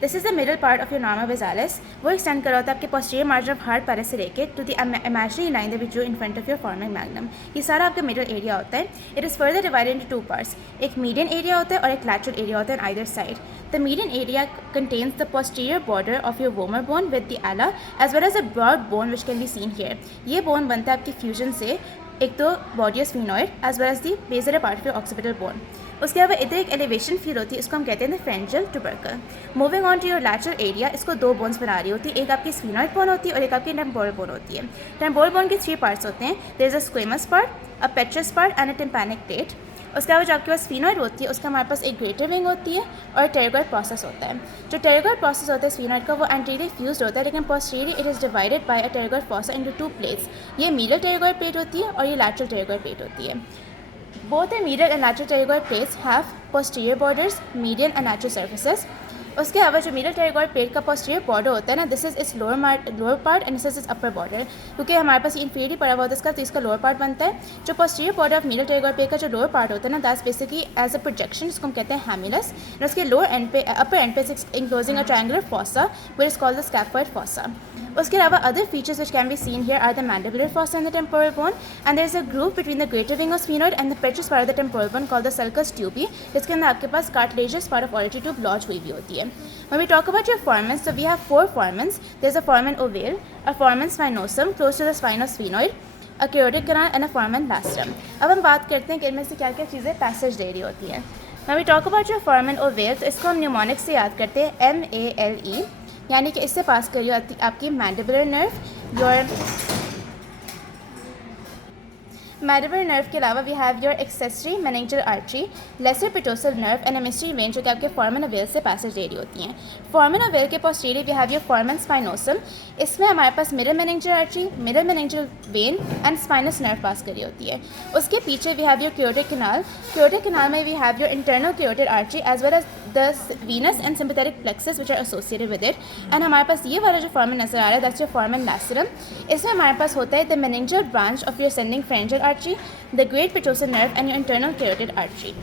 This is the middle part of your normal basalis. वो extend कर रहा होता है आपके posterior margin of hard palate से लेके to the imaginary line that we drew in front of your foramen magnum. ये सारा आपका मिडल एरिया होता है। It is further divided into two parts, एक मीडियन एरिया होता है और एक लैटरल एरिया होता है on either side. The median area contains the posterior border of your vomer bone with the ala as well as a broad bone which can be seen here. ये bone बनता है आपकी fusion से एक तो body of sphenoid as well as the basilar part of your occipital bone. उसके अलावा इधर एक एलिवेशन फील होती है, इसको हम कहते हैं the pharyngeal tubercle. Moving on to your lateral area, इसको दो बोन्स बना रही होती है, एक आपकी स्फीनॉइड बोन होती है और एक आपकी टेम्पोरल बोन होती है। टेम्पोरल बोन के 3 पार्ट्स होते हैं, there is a squamous part, a petrous part and a tympanic plate. उसके अलावा जो आपके पास स्फीनॉइड होती है उसका हमारे पास एक ग्रेटर विंग होती है और टेरिगॉइड प्रोसेस होता है। जो टेरिगॉइड प्रोसेस होता है स्फीनॉइड का वो एंटीरियर फ्यूज्ड होता है, लेकिन posterior it is divided by a pterygoid fossa into 2 plates. ये मीडियल टेरिगॉइड प्लेट होती है और ये लैटरल टेरिगॉइड प्लेट होती है। Both the medial and lateral pterygoid plates have posterior borders, medial and lateral surfaces. उसके अलावा जो मीडियल टेरिगॉइड प्लेट का पोस्टीरियर बॉर्डर होता है ना, this is it's lower part and this is it's upper border. क्योंकि हमारे पास इंफीरियर पड़ा हुआ होता है इसका, तो इसका लोअर पार्ट बनता है। जो posterior border of medial pterygoid plate का जो लोअर पार्ट होता है ना, that's basically as a projection, जिसको हम कहते हैं हेमिलस। और उसके लोअर एंड पे अपर एंड पे enclosing a triangular fossa which is called the scaphoid fossa. उसके अलावा other features which can be seen here are the mandibular fossa and the temporal bone, and there is a groove between the greater wing of sphenoid and the petrous part of the temporal bone called the sulcus tubae, जिसके अंदर आपके पास cartilaginous part of auditory tube lodge हुई भी होती है। When we talk about your foramens, so we have 4 foramens. There's a foramen ovale, a foramen spinosum close to the spine of sphenoid, a carotid canal and a foramen lastrum. अब हम बात करते हैं कि इनमें से क्या क्या चीज़ें पैसेज दे रही होती हैं। When we talk about your foramen ovale, तो इसको हम न्यूमोनिक से याद करते हैं MALE, यानी कि इससे पास करिए आपकी mandibular nerve, your mandibular nerve के अलावा we have your accessory meningeal artery, lesser petrosal nerve and emissary vein, जो कि आपके फोरामेन ओवेल से पैसेज दे रही होती हैं। फोरामेन ओवेल के posterior we have your foramen spinosum, इसमें हमारे पास middle meningeal artery, middle meningeal vein and spinous nerve pass करी होती है। उसके पीछे we have your carotid canal, carotid canal में we have your internal carotid artery as well as the venous and sympathetic plexus which are associated with it. And हमारे पास ये वाला जो फोरामेन नजर आ रहा है दैट्स योर फोरामेन लैसरम। इसमें हमारे पास होता है the meningeal branch of your ascending फ्रेंजियल artery, the great pituitary nerve and your internal carotid artery.